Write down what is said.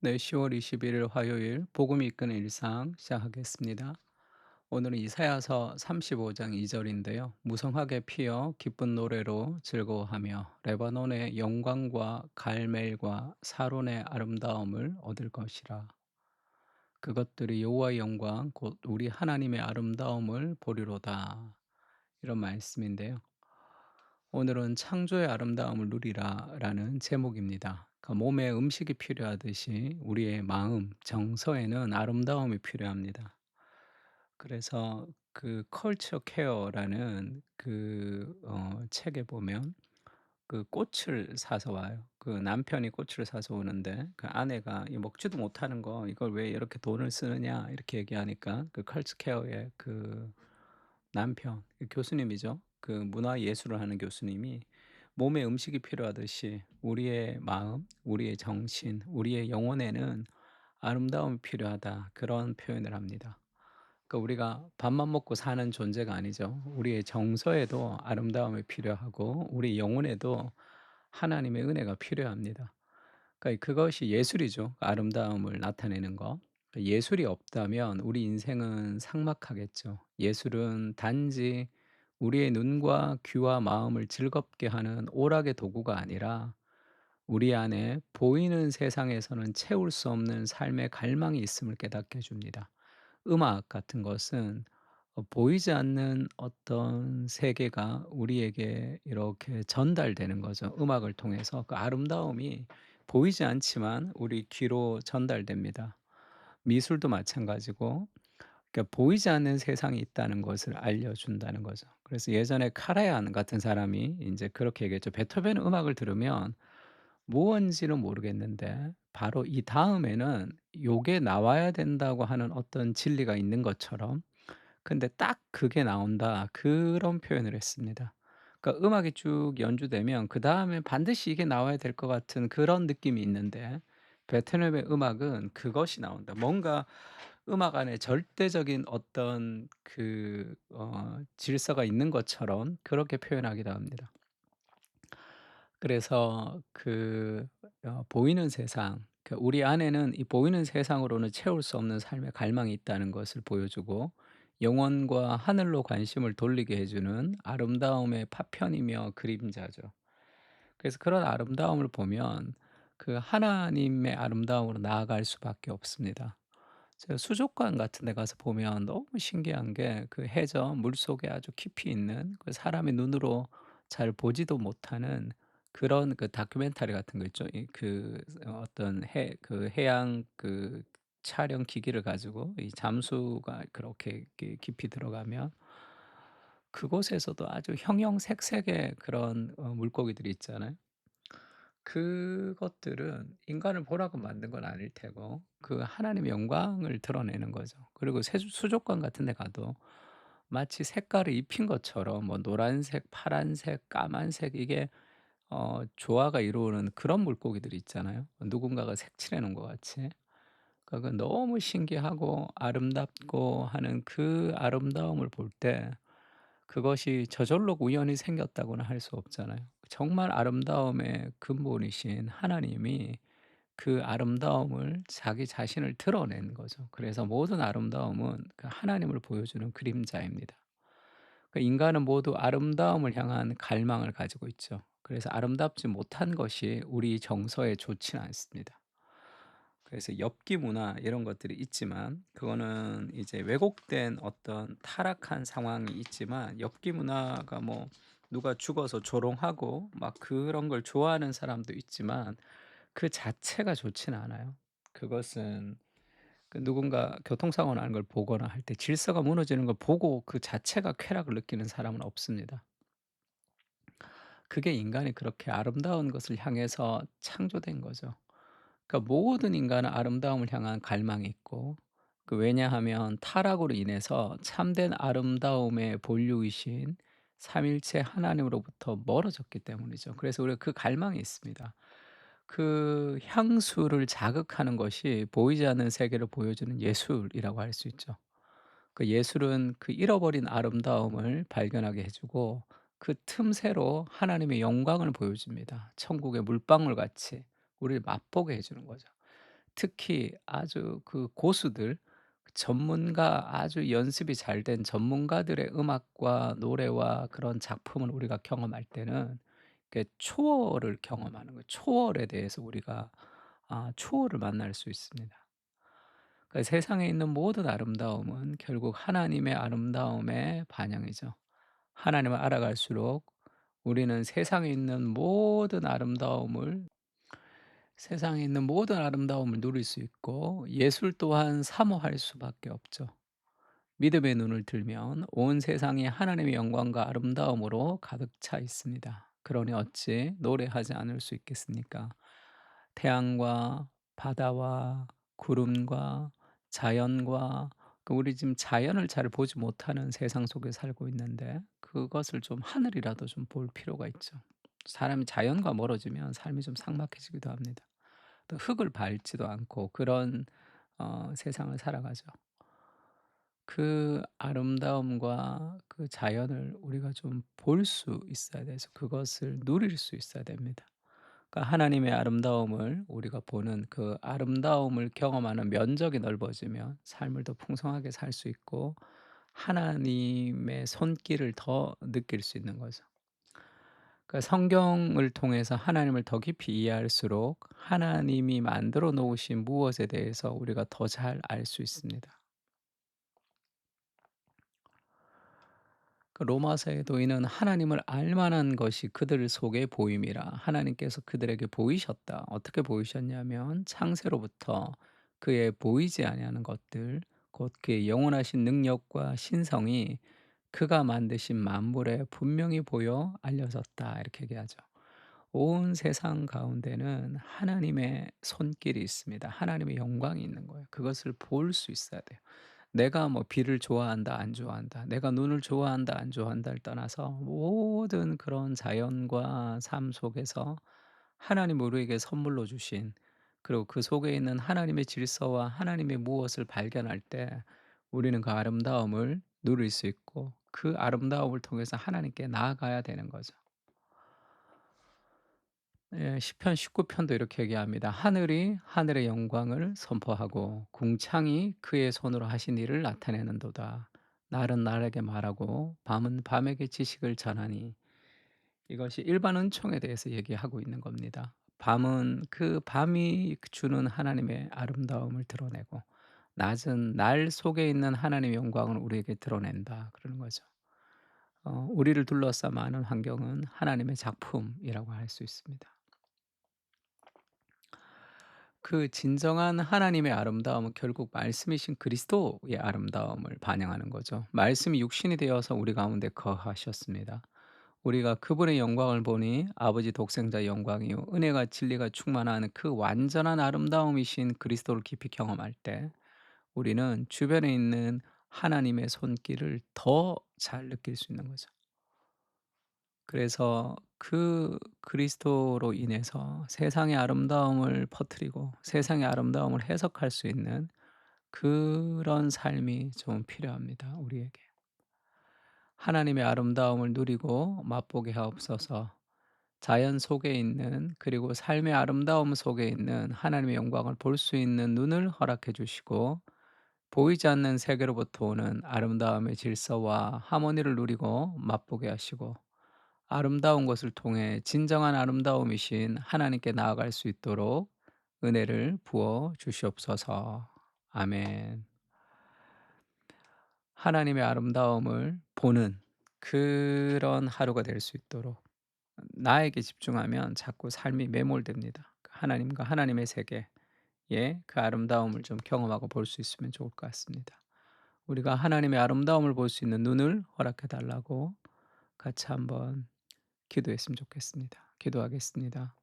네, 10월 21일 화요일 복음이 이끄는 일상 시작하겠습니다. 오늘은 이사야서 35장 2절인데요. 무성하게 피어 기쁜 노래로 즐거워하며 레바논의 영광과 갈멜과 사론의 아름다움을 얻을 것이라. 그것들이 여호와의 영광 곧 우리 하나님의 아름다움을 보리로다. 이런 말씀인데요. 오늘은 창조의 아름다움을 누리라라는 제목입니다. 몸에 음식이 필요하듯이 우리의 마음, 정서에는 아름다움이 필요합니다. 그래서 그 컬처 케어라는 책에 보면 그 꽃을 사서 와요. 그 남편이 꽃을 사서 오는데 그 아내가 "이 먹지도 못하는 거 이걸 왜 이렇게 돈을 쓰느냐." 이렇게 얘기하니까 그 컬처 케어의 그 남편, 그 교수님이죠. 그 문화 예술을 하는 교수님이 몸에 음식이 필요하듯이 우리의 마음, 우리의 정신, 우리의 영혼에는 아름다움이 필요하다. 그런 표현을 합니다. 그러니까 우리가 밥만 먹고 사는 존재가 아니죠. 우리의 정서에도 아름다움이 필요하고 우리 영혼에도 하나님의 은혜가 필요합니다. 그러니까 그것이 예술이죠. 아름다움을 나타내는 거. 그러니까 예술이 없다면 우리 인생은 삭막하겠죠. 예술은 단지 우리의 눈과 귀와 마음을 즐겁게 하는 오락의 도구가 아니라 우리 안에 보이는 세상에서는 채울 수 없는 삶의 갈망이 있음을 깨닫게 해 줍니다. 음악 같은 것은 보이지 않는 어떤 세계가 우리에게 이렇게 전달되는 거죠. 음악을 통해서 그 아름다움이 보이지 않지만 우리 귀로 전달됩니다. 미술도 마찬가지고 그러니까 보이지 않는 세상이 있다는 것을 알려준다는 거죠. 그래서 예전에 카라얀 같은 사람이 이제 그렇게 얘기했죠. 베토벤 음악을 들으면 무언지는 모르겠는데 바로 이 다음에는 요게 나와야 된다고 하는 어떤 진리가 있는 것처럼 근데 딱 그게 나온다. 그런 표현을 했습니다. 그러니까 음악이 쭉 연주되면 그다음에 반드시 이게 나와야 될 것 같은 그런 느낌이 있는데 베토벤의 음악은 그것이 나온다. 뭔가 음악 안에 절대적인 어떤 질서가 있는 것처럼 그렇게 표현하기도 합니다. 그래서 보이는 세상 우리 안에는 이 보이는 세상으로는 채울 수 없는 삶의 갈망이 있다는 것을 보여주고 영원과 하늘로 관심을 돌리게 해 주는 아름다움의 파편이며 그림자죠. 그래서 그런 아름다움을 보면 그 하나님의 아름다움으로 나아갈 수밖에 없습니다. 제가 수족관 같은 데 가서 보면 너무 신기한 게 그 해저 물속에 아주 깊이 있는 그 사람의 눈으로 잘 보지도 못하는 그런 그 다큐멘터리 같은 거 있죠. 어떤 해양 촬영 기기를 가지고 이 잠수가 그렇게 깊이 들어가면 그곳에서도 아주 형형색색의 그런 물고기들이 있잖아요. 그것들은 인간을 보라고 만든 건 아닐 테고 그 하나님의 영광을 드러내는 거죠. 그리고 수족관 같은 데 가도 마치 색깔을 입힌 것처럼 뭐 노란색, 파란색, 까만색 이게 조화가 이루는 그런 물고기들이 있잖아요. 누군가가 색칠해 놓은 것 같이. 그러니까 그 너무 신기하고 아름답고 하는 그 아름다움을 볼 때 그것이 저절로 우연히 생겼다고는 할 수 없잖아요. 정말 아름다움의 근본이신 하나님이 그 아름다움을 자기 자신을 드러낸 거죠. 그래서 모든 아름다움은 그 하나님을 보여주는 그림자입니다. 그 인간은 모두 아름다움을 향한 갈망을 가지고 있죠. 그래서 아름답지 못한 것이 우리 정서에 좋지는 않습니다. 그래서 엽기 문화 이런 것들이 있지만 그거는 이제 왜곡된 어떤 타락한 상황이 있지만 엽기 문화가 뭐 누가 죽어서 조롱하고 막 그런 걸 좋아하는 사람도 있지만 그 자체가 좋지는 않아요. 그것은 그 누군가 교통사고 나는 걸 보거나 할 때 질서가 무너지는 걸 보고 그 자체가 쾌락을 느끼는 사람은 없습니다. 그게 인간이 그렇게 아름다운 것을 향해서 창조된 거죠. 그러니까 모든 인간은 아름다움을 향한 갈망이 있고 왜냐하면 타락으로 인해서 참된 아름다움의 본류이신 삼일체 하나님으로부터 멀어졌기 때문이죠. 그래서 우리가 그 갈망이 있습니다. 그 향수를 자극하는 것이 보이지 않는 세계를 보여주는 예술이라고 할 수 있죠. 그 예술은 그 잃어버린 아름다움을 발견하게 해 주고 그 틈새로 하나님의 영광을 보여줍니다. 천국의 물방울 같이 우리를 맛보게 해 주는 거죠. 특히 아주 그 고수들, 전문가, 아주 연습이 잘 된 전문가들의 음악과 노래와 그런 작품을 우리가 경험할 때는 초월을 경험하는 거예요. 초월에 대해서 우리가 초월을 만날 수 있습니다. 세상에 있는 모든 아름다움은 결국 하나님의 아름다움의 반영이죠. 하나님을 알아갈수록 우리는 세상에 있는 모든 아름다움을 누릴 수 있고, 예술 또한 사모할 수밖에 없죠. 믿음의 눈을 들면 온 세상이 하나님의 영광과 아름다움으로 가득 차 있습니다. 그러니 어찌 노래하지 않을 수 있겠습니까? 태양과 바다와 구름과 자연과, 우리 지금 자연을 잘 보지 못하는 세상 속에 살고 있는데, 그것을 좀 하늘이라도 좀 볼 필요가 있죠. 사람이 자연과 멀어지면 삶이 좀 삭막해지기도 합니다. 또 흙을 밟지도 않고 그런 세상을 살아가죠. 그 아름다움과 그 자연을 우리가 좀 볼 수 있어야 돼서 그것을 누릴 수 있어야 됩니다. 그러니까 하나님의 아름다움을 우리가 보는, 그 아름다움을 경험하는 면적이 넓어지면 삶을 더 풍성하게 살 수 있고, 하나님의 손길을 더 느낄 수 있는 거죠. 그러니까 성경을 통해서 하나님을 더 깊이 이해할수록 하나님이 만들어 놓으신 무엇에 대해서 우리가 더 잘 알 수 있습니다. 로마서에도 이는 하나님을 알 만한 것이 그들 속에 보임이라, 하나님께서 그들에게 보이셨다. 어떻게 보이셨냐면 창세로부터 그의 보이지 아니하는 것들, 곧 그의 영원하신 능력과 신성이 그가 만드신 만물에 분명히 보여 알려졌다. 이렇게 얘기하죠. 온 세상 가운데는 하나님의 손길이 있습니다. 하나님의 영광이 있는 거예요. 그것을 볼 수 있어야 돼요. 내가 뭐 비를 좋아한다, 안 좋아한다, 내가 눈을 좋아한다, 안 좋아한다를 떠나서 모든 그런 자연과 삶 속에서 하나님 우리에게 선물로 주신, 그리고 그 속에 있는 하나님의 질서와 하나님의 무엇을 발견할 때 우리는 그 아름다움을 누릴 수 있고, 그 아름다움을 통해서 하나님께 나아가야 되는 거죠. 시편 19 편도 이렇게 얘기합니다. 하늘이 하늘의 영광을 선포하고 궁창이 그의 손으로 하신 일을 나타내는도다. 날은 날에게 말하고 밤은 밤에게 지식을 전하니. 이것이 일반 은총에 대해서 얘기하고 있는 겁니다. 밤은 그 밤이 주는 하나님의 아름다움을 드러내고, 낮은 날 속에 있는 하나님의 영광을 우리에게 드러낸다, 그러는 거죠. 우리를 둘러싸 많은 환경은 하나님의 작품이라고 할 수 있습니다. 그 진정한 하나님의 아름다움은 결국 말씀이신 그리스도의 아름다움을 반영하는 거죠. 말씀이 육신이 되어서 우리 가운데 거하셨습니다. 우리가 그분의 영광을 보니 아버지 독생자의 영광이요 은혜가 진리가 충만한 그 완전한 아름다움이신 그리스도를 깊이 경험할 때 우리는 주변에 있는 하나님의 손길을 더 잘 느낄 수 있는 거죠. 그래서 그 그리스도로 인해서 세상의 아름다움을 퍼뜨리고 세상의 아름다움을 해석할 수 있는 그런 삶이 좀 필요합니다, 우리에게. 하나님의 아름다움을 누리고 맛보게 하옵소서. 자연 속에 있는, 그리고 삶의 아름다움 속에 있는 하나님의 영광을 볼 수 있는 눈을 허락해 주시고, 보이지 않는 세계로부터 오는 아름다움의 질서와 하모니를 누리고 맛보게 하시고, 아름다운 것을 통해 진정한 아름다움이신 하나님께 나아갈 수 있도록 은혜를 부어 주시옵소서. 아멘. 하나님의 아름다움을 보는 그런 하루가 될 수 있도록, 나에게 집중하면 자꾸 삶이 매몰됩니다. 하나님과 하나님의 세계에 그 아름다움을 좀 경험하고 볼 수 있으면 좋을 것 같습니다. 우리가 하나님의 아름다움을 볼 수 있는 눈을 허락해 달라고 같이 한번 기도했으면 좋겠습니다. 기도하겠습니다.